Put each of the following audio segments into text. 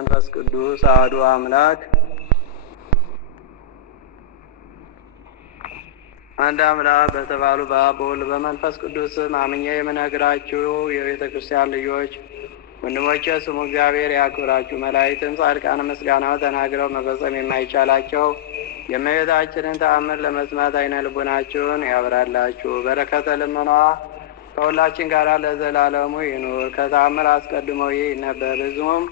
መንፈስ ቅዱስ አሐዱ አምላክ አንድ አምላክ በተባሉ በአብ በወልድ በመንፈስ ቅዱስ ስም አምኜ የምነግራችሁ የቤተ ክርስቲያን ልጆች ወንድሞቼ ስሙ እግዚአብሔር ያክብራችሁ። መላእክትም ጻድቃን ምስጋናው ተናግረው መፈጸም የማይቻላቸው የእመቤታችንን ተአምር ለመስማት አይነ ልቡናችሁን ያብራላችሁ። በረከተ ልመናዋ ከሁላችን ጋር ለዘላለሙ ይኑር። ከተአምር አስቀድሞ ይህ ነበር። ሕዝቡም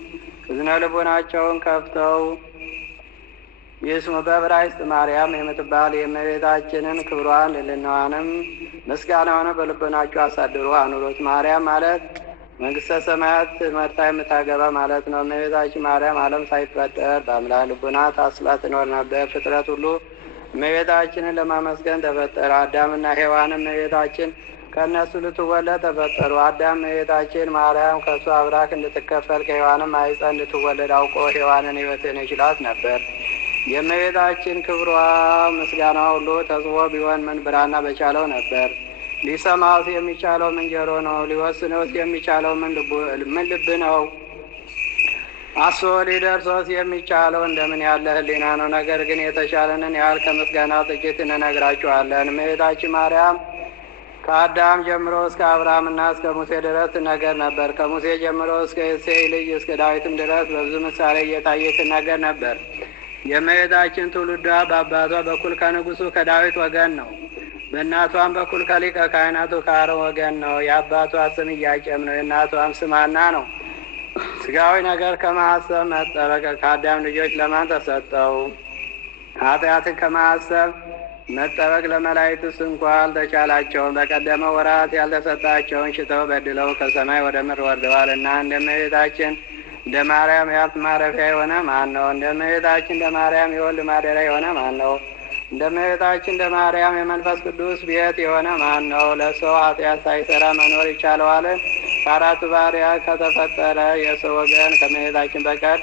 እዝነ ልቡናቸውን ከፍተው ይስሙ። በዕብራይስጥ ማርያም የምትባል የእመቤታችንን ክብሯን ልዕልናዋንም ምስጋናዋን በልቡናችሁ አሳድሩ አኑሩት። ማርያም ማለት መንግሥተ ሰማያት መርታ የምታገባ ማለት ነው። እመቤታችን ማርያም ዓለም ሳይፈጠር በአምላክ ልቡና ታስባ ትኖር ነበር። ፍጥረት ሁሉ እመቤታችንን ለማመስገን ተፈጠረ። አዳምና ሔዋንም እመቤታችን ከእነሱ ልትወለድ ተፈጠሩ። አዳም እመቤታችን ማርያም ከእሱ አብራክ እንድትከፈል ከሔዋንም ማኅፀን እንድትወለድ አውቆ ሔዋንን ሕይወትን ይችላት ነበር። የእመቤታችን ክብሯ ምስጋናዋ ሁሉ ተጽፎ ቢሆን ምን ብራና በቻለው ነበር። ሊሰማውስ የሚቻለው ምን ጆሮ ነው? ሊወስነውስ የሚቻለው ምን ልብ ነው? አስቦ ሊደርሶስ የሚቻለው እንደምን ያለ ሕሊና ነው? ነገር ግን የተቻለንን ያህል ከምስጋና ጥቂት እንነግራችኋለን። እመቤታችን ማርያም ከአዳም ጀምሮ እስከ አብርሃምና እስከ ሙሴ ድረስ ትነገር ነበር። ከሙሴ ጀምሮ እስከ እሴይ ልጅ እስከ ዳዊትም ድረስ በብዙ ምሳሌ እየታየች ትነገር ነበር። የእመቤታችን ትውልዷ በአባቷ በኩል ከንጉሱ ከዳዊት ወገን ነው። በእናቷም በኩል ከሊቀ ካህናቱ ከአሮን ወገን ነው። የአባቷ ስም ኢያቄም ነው። የእናቷም ስም ሐና ነው። ሥጋዊ ነገር ከማሰብ መጠበቅ ከአዳም ልጆች ለማን ተሰጠው? ኃጢአትን ከማሰብ መጠበቅ ለመላእክትስ እንኳ አልተቻላቸውም። በቀደመ ወራት ያልተሰጣቸውን ሽተው በድለው ከሰማይ ወደ ምድር ወርደዋል እና እንደ እመቤታችን እንደ ማርያም የሀብት ማረፊያ የሆነ ማን ነው? እንደ እመቤታችን እንደ ማርያም የወልድ ማደሪያ የሆነ ማን ነው? እንደ እመቤታችን እንደ ማርያም የመንፈስ ቅዱስ ቤት የሆነ ማን ነው? ለሰው ኃጢአት ሳይሰራ መኖር ይቻለዋል? ከአራቱ ባሕርያት ከተፈጠረ የሰው ወገን ከእመቤታችን በቀር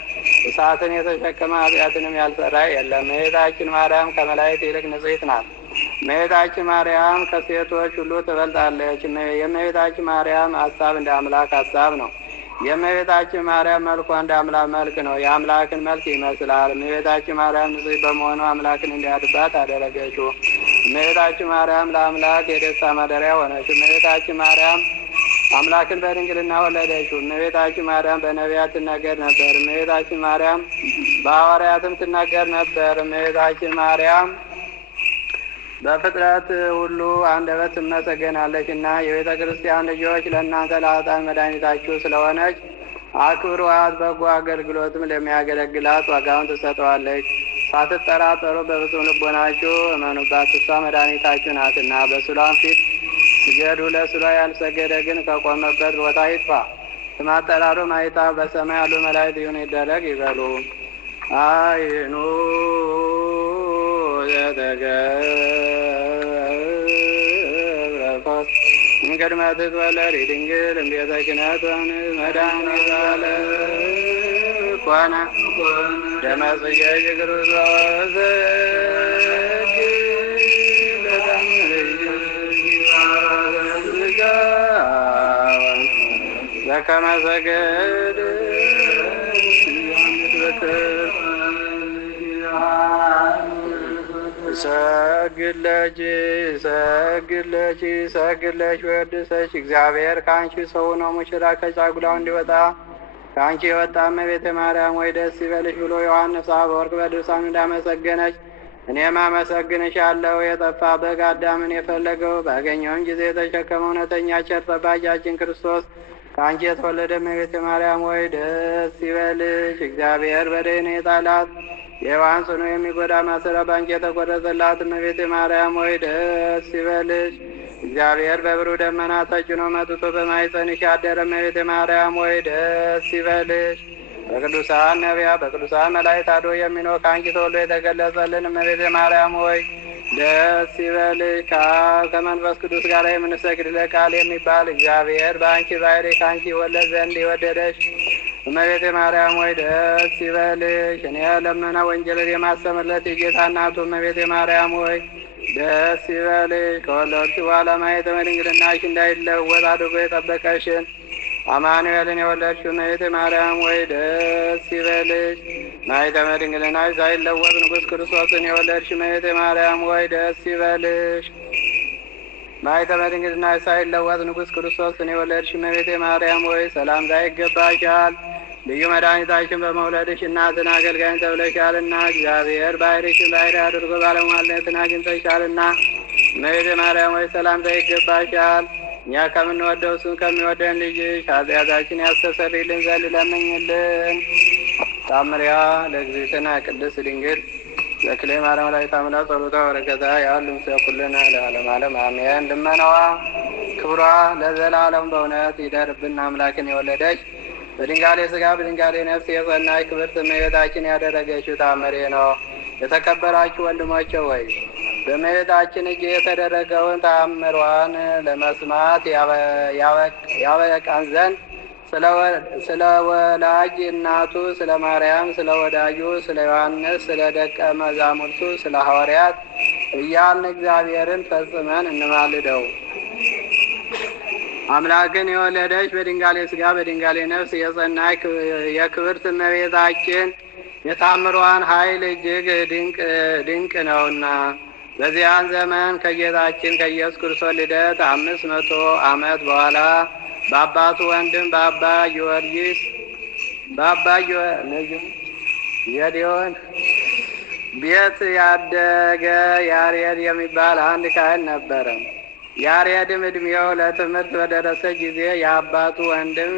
እሳትን የተሸከመ ኃጢአትንም ያልሰራ የለም። እመቤታችን ማርያም ከመላእክት ይልቅ ንጽሕት ናት። እመቤታችን ማርያም ከሴቶች ሁሉ ትበልጣለች። የእመቤታችን ማርያም ሀሳብ እንደ አምላክ ሀሳብ ነው። የእመቤታችን ማርያም መልኳ እንደ አምላክ መልክ ነው። የአምላክን መልክ ይመስላል። እመቤታችን ማርያም ንጽሕት በመሆኑ አምላክን እንዲያድባት አደረገችው። እመቤታችን ማርያም ለአምላክ የደስታ ማደሪያ ሆነች። እመቤታችን ማርያም አምላክን በድንግልና ወለደችው። እመቤታችን ማርያም በነቢያት ትናገር ነበር። እመቤታችን ማርያም በሐዋርያትም ትናገር ነበር። እመቤታችን ማርያም በፍጥረት ሁሉ አንደበት ትመሰገናለች እና የቤተ ክርስቲያን ልጆች ለእናንተ ለኃጥአን መድኃኒታችሁ ስለሆነች አክብሯት። በጎ አገልግሎትም ለሚያገለግላት ዋጋውን ትሰጠዋለች። ሳትጠራጠሩ በፍጹም ልቦናችሁ እመኑባት፣ እሷ መድኃኒታችሁ ናትና። በስሏም ፊት ስገዱ። ለስሏ ያልሰገደ ግን ከቆመበት ቦታ ይጥፋ። ስም አጠራሩ ማይጣፍ በሰማይ ያሉ መላእክት ይሁን ይደረግ ይበሉ። አይኑ የተገብረኮት እምቅድመ ትትወለድ ድንግል እምቤተ ክህነትን መድኃኒተ ዓለም ኮነ ደመ ጽጌ ክርስቶስ በከመ ሰገድ ሰግለች ሰግለች ሰግለች ወድሰች እግዚአብሔር ከአንቺ ሰው ነው። ሙሽራ ከጫጉላው እንዲወጣ ከአንቺ የወጣ እመቤተ ማርያም ወይ ደስ ይበልሽ ብሎ ዮሐንስ አፈወርቅ በድርሳኑ እንዳመሰገነች እኔም አመሰግንሻለሁ። የጠፋ በግ አዳምን የፈለገው ባገኘውም ጊዜ የተሸከመው እውነተኛ ቸር ጠባቂያችን ክርስቶስ ከአንቺ የተወለደ እመቤተ ማርያም ወይ ደስ ይበልሽ። እግዚአብሔር በደኅን የጣላት የሔዋን ጽኑ የሚጎዳ ማሰሪያ በአንቺ የተቆረጠላት እመቤተ ማርያም ወይ ደስ ይበልሽ። እግዚአብሔር በብሩህ ደመና ተጭኖ መጥቶ በማኅፀንሽ ያደረ እመቤተ ማርያም ወይ ደስ ይበልሽ። በቅዱሳን ነቢያት በቅዱሳን መላእክት አድሮ የሚኖር ከአንቺ ተወልዶ የተገለጸልን እመቤተ ማርያም ወይ ደስ ይበልሽ። ከአብ ከመንፈስ ቅዱስ ጋር የምንሰግድለት ቃል የሚባል እግዚአብሔር በአንቺ ባሕርይ ከአንቺ ይወለድ ዘንድ የወደደሽ እመቤተ ማርያም ወይ ደስ ይበልሽ። እኔ ለመና ወንጌልን የማስተምርለት የጌታ እናቱ እመቤተ ማርያም ወይ ደስ ይበልሽ። ከወለድሽ በኋላ ማኅተመ ድንግልናሽ እንዳይለወጥ አድርጎ የጠበቀሽን አማኑኤልን የወለድሽው እመቤቴ ማርያም ወይ ደስ ይበልሽ። ማኅተመ ድንግልናሽ ሳይለወጥ ንጉሥ ክርስቶስን የወለድሽ እመቤቴ ማርያም ወይ ደስ ይበልሽ። ማኅተመ ድንግልናሽ ሳይለወጥ ንጉሥ ክርስቶስን የወለድሽ እመቤቴ ማርያም ወይ ሰላምታ ይገባሻል። ልዩ መድኃኒታችን በመውለድሽ እናትን አገልጋይን ተብለሻልና እግዚአብሔር ባሕርይሽን ባሕርይ አድርጎ ባለሟልነትን አግኝተሻልና እመቤቴ ማርያም ወይ ሰላምታ ይገባሻል። እኛ ከምንወደው እሱን ከሚወደን ልጅሽ ኃጢአታችን ያስተሰርይልን ዘንድ ለምኝልን። ታምሪያ ለእግዝእትነ ቅድስት ድንግል ዘክሌ ማርያም ላይ ታምላ ጸሎታ በረከታ ያሉ ምስለ ኩልነ ለዓለመ ዓለም አሜን። ልመናዋ ክብሯ ለዘላለም በእውነት ይደርብን። አምላክን የወለደች በድንጋሌ ሥጋ በድንጋሌ ነፍስ የጸናች ክብርት እመቤታችን ያደረገችው ታምሬ ነው። የተከበራችሁ ወንድሞቼ ወይ በእመቤታችን እጅ የተደረገውን ተአምሯን ለመስማት ያበቃን ዘንድ ስለ ወላጅ እናቱ ስለ ማርያም፣ ስለ ወዳጁ ስለ ዮሐንስ፣ ስለ ደቀ መዛሙርቱ፣ ስለ ሐዋርያት እያልን እግዚአብሔርን ፈጽመን እንማልደው። አምላክን የወለደች በድንጋሌ ሥጋ በድንጋሌ ነፍስ የጸናች የክብርት እመቤታችን የታምሯን ኃይል እጅግ ድንቅ ነውና በዚያን ዘመን ከጌታችን ከኢየሱስ ክርስቶስ ልደት 500 ዓመት በኋላ በአባቱ ወንድም በአባ ጊዮርጊስ የዲዮን ቤት ያደገ ያሬድ የሚባል አንድ ካህን ነበረ። ያሬድም ዕድሜው ለትምህርት በደረሰ ጊዜ የአባቱ ወንድም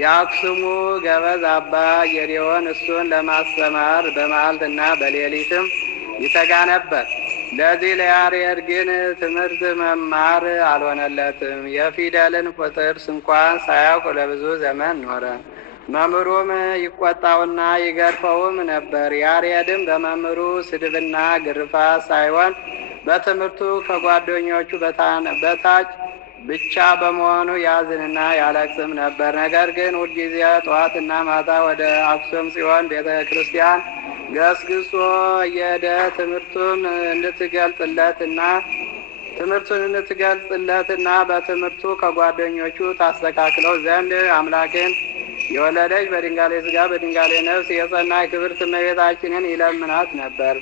የአክሱሙ ገበዝ አባ ጌዴዎን እሱን ለማስተማር በመዓልትና በሌሊትም ይተጋ ነበር። ለዚህ ለያሬድ ግን ትምህርት መማር አልሆነለትም። የፊደልን ቁጥር እንኳን ሳያውቅ ለብዙ ዘመን ኖረ። መምህሩም ይቆጣውና ይገርፈውም ነበር። ያሬድም በመምህሩ ስድብና ግርፋት ሳይሆን በትምህርቱ ከጓደኞቹ በታች ብቻ በመሆኑ ያዝንና ያለቅስም ነበር። ነገር ግን ሁልጊዜ ጠዋትና ማታ ወደ አክሱም ጽዮን ቤተ ክርስቲያን ገስግሶ እየሄደ ትምህርቱን እንድትገልጽለትና በትምህርቱ ከጓደኞቹ ታስተካክለው ዘንድ አምላክን የወለደች በድንጋሌ ሥጋ በድንጋሌ ነፍስ የጸናች ክብርት እመቤታችንን ይለምናት ነበር።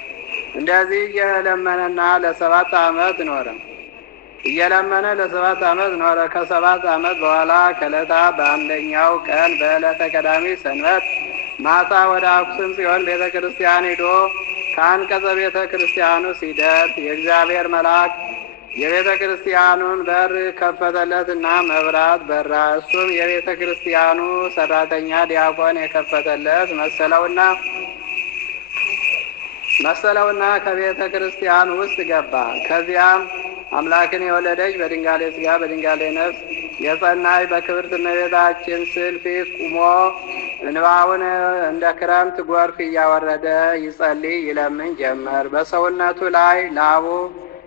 እንደዚህ እየለመነና ለ7 ዓመት ኖረ። ከ7 ዓመት በኋላ ከዕለታት በአንደኛው ቀን በዕለተ ቀዳሚት ሰንበት ማታ ወደ አክሱም ጽዮን ቤተ ክርስቲያን ሄዶ ከአንቀጸ ቤተ ክርስቲያኑ ሲደርስ የእግዚአብሔር መልአክ የቤተ ክርስቲያኑን በር ከፈተለትና መብራት በራ። እሱም የቤተ ክርስቲያኑ ሰራተኛ ዲያቆን የከፈተለት መሰለውና ከቤተ ክርስቲያን ውስጥ ገባ። ከዚያም አምላክን የወለደች በድንጋሌ ሥጋ በድንጋሌ ነፍስ የጸናች በክብርት እመቤታችን ስዕል ፊት ቁሞ እንባውን እንደ ክረምት ጎርፍ እያወረደ ይጸልይ ይለምን ጀመር። በሰውነቱ ላይ ላቡ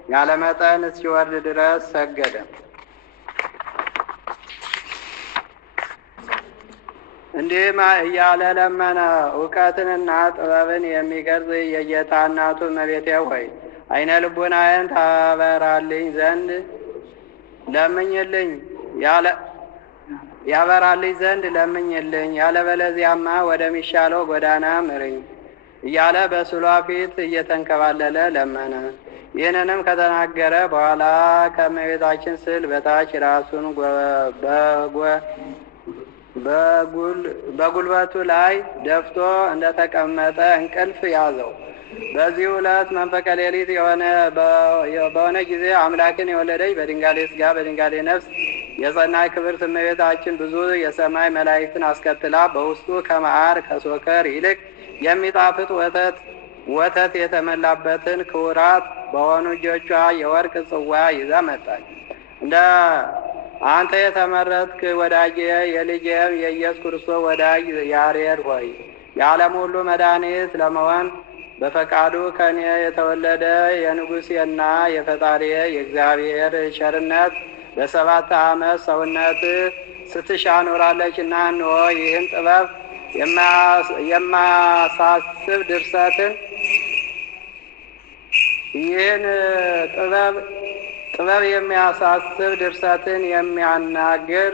ያለመጠን እስኪወርድ ድረስ ሰገደ። እንዲህም እያለ ለመነ። እውቀትንና ጥበብን የሚገልጽ የጌታ እናቱ እመቤቴ ሆይ ዓይነ ልቡናዬን ታበራልኝ ዘንድ ለምኝልኝ፣ ያለበለዚያማ ወደሚሻለው ጎዳና ምርኝ እያለ በስዕሏ ፊት እየተንከባለለ ለመነ። ይህንንም ከተናገረ በኋላ ከእመቤታችን ስዕል በታች ራሱን በጉልበቱ ላይ ደፍቶ እንደተቀመጠ እንቅልፍ ያዘው። በዚህ ዕለት መንፈቀ ሌሊት በሆነ ጊዜ አምላክን የወለደች በድንጋሌ ሥጋ በድንጋሌ ነፍስ የጸናች ክብርት እመቤታችን ብዙ የሰማይ መላእክትን አስከትላ በውስጡ ከመዓር ከሶከር ይልቅ የሚጣፍጥ ወተት የተመላበትን ክቡራት በሆኑ እጆቿ የወርቅ ጽዋ ይዛ መጣች። እንደ አንተ የተመረጥክ ወዳጄ የልጄም የኢየሱስ ክርስቶስ ወዳጅ ያሬድ ሆይ የዓለም ሁሉ መድኃኒት ለመሆን በፈቃዱ ከኔ የተወለደ የንጉሴና የፈጣሪዬ የእግዚአብሔር ቸርነት ለ7 ዓመት ሰውነት ስትሻ ኖራለችና እንሆ ይህን ጥበብ የሚያሳስብ ድርሰትን የሚያናግር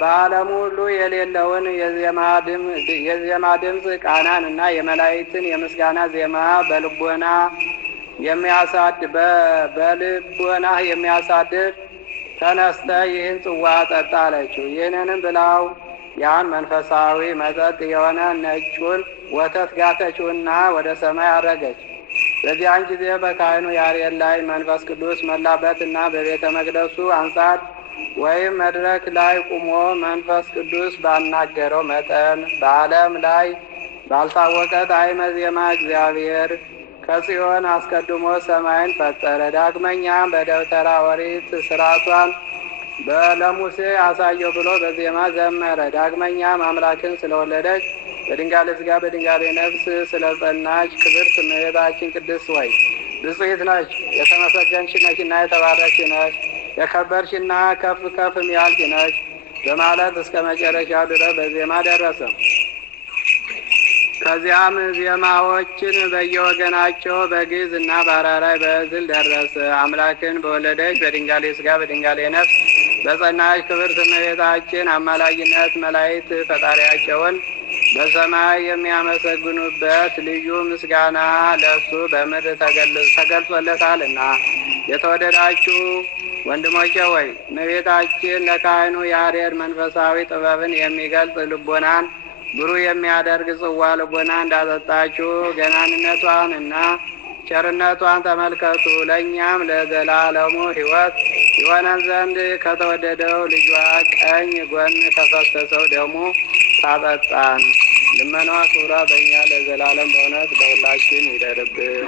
በዓለሙ ሁሉ የሌለውን የዜማ ድምፅ ቃናን እና የመላእክትን የምስጋና ዜማ በልቦና የሚያሳድር ተነስተ ይህን ጽዋ ጠጣ አለችው። ይህንንም ብላው ያን መንፈሳዊ መጠጥ የሆነ ነጩን ወተት ጋተችውና ወደ ሰማይ አረገች። በዚያን ጊዜ በካህኑ ያሬድ ላይ መንፈስ ቅዱስ መላበትና በቤተ መቅደሱ አንጻር ወይም መድረክ ላይ ቁሞ መንፈስ ቅዱስ ባናገረው መጠን በዓለም ላይ ባልታወቀ ጣዕመ ዜማ እግዚአብሔር ከጽዮን አስቀድሞ ሰማይን ፈጠረ። ዳግመኛም በደብተራ ኦሪት ሥርዓቷን ለሙሴ አሳየው ብሎ በዜማ ዘመረ። ዳግመኛም አምላክን ስለወለደች በድንጋሌ ሥጋ በድንጋሌ ነፍስ ስለጸናች ክብርት እመቤታችን ቅድስት ወይ ብጽዕት ነች፣ የተመሰገንች ነችና የተባረክሽ ነች፣ የከበርሽና ከፍ ከፍም ያልሽ ነች በማለት እስከ መጨረሻው ድረስ በዜማ ደረሰ። ከዚያም ዜማዎችን በየወገናቸው በግዕዝ እና በአራራይ በዕዝል ደረሰ። አምላክን በወለደች በድንጋሌ ሥጋ በድንጋሌ ነፍስ በጸናች ክብርት እመቤታችን አማላጅነት መላእክት ፈጣሪያቸውን በሰማይ የሚያመሰግኑበት ልዩ ምስጋና ለእሱ በምድር ተገልጾለታልና። የተወደዳችሁ ወንድሞቼ ሆይ እመቤታችን ለካህኑ ያሬድ መንፈሳዊ ጥበብን የሚገልጽ ልቦናን ብሩህ የሚያደርግ ጽዋ ልቦና እንዳጠጣችሁ ገናንነቷን እና ቸርነቷን ተመልከቱ። ለእኛም ለዘላለሙ ሕይወት የሆነን ዘንድ ከተወደደው ልጇ ቀኝ ጎን ከፈሰሰው ደሙ ታጠጣን። ልመናዋ ክብሯ በእኛ ለዘላለም በእውነት በሁላችን ይደርብን።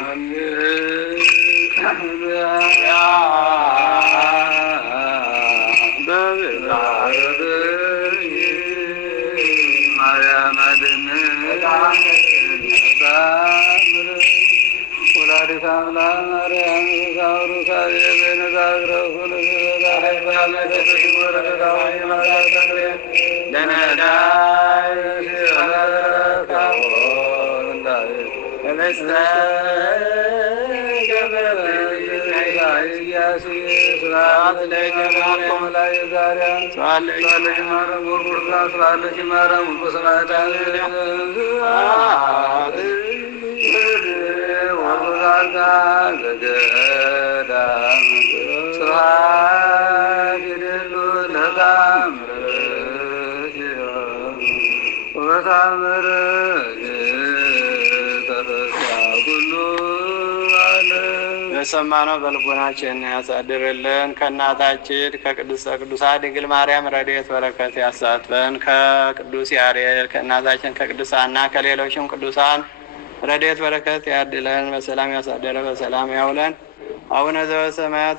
የሰማነው በልቦናችን ያሳድርልን። ከእናታችን ከቅድስተ ቅዱሳን ድንግል ማርያም ረድኤት በረከት ያሳትፈን። ከቅዱስ ያሬድ ከእናታችን ከቅዱስ ሐና ከሌሎችም ቅዱሳን ረድኤት በረከት ያድለን። በሰላም ያሳደረ በሰላም ያውለን። አቡነ ዘበሰማያት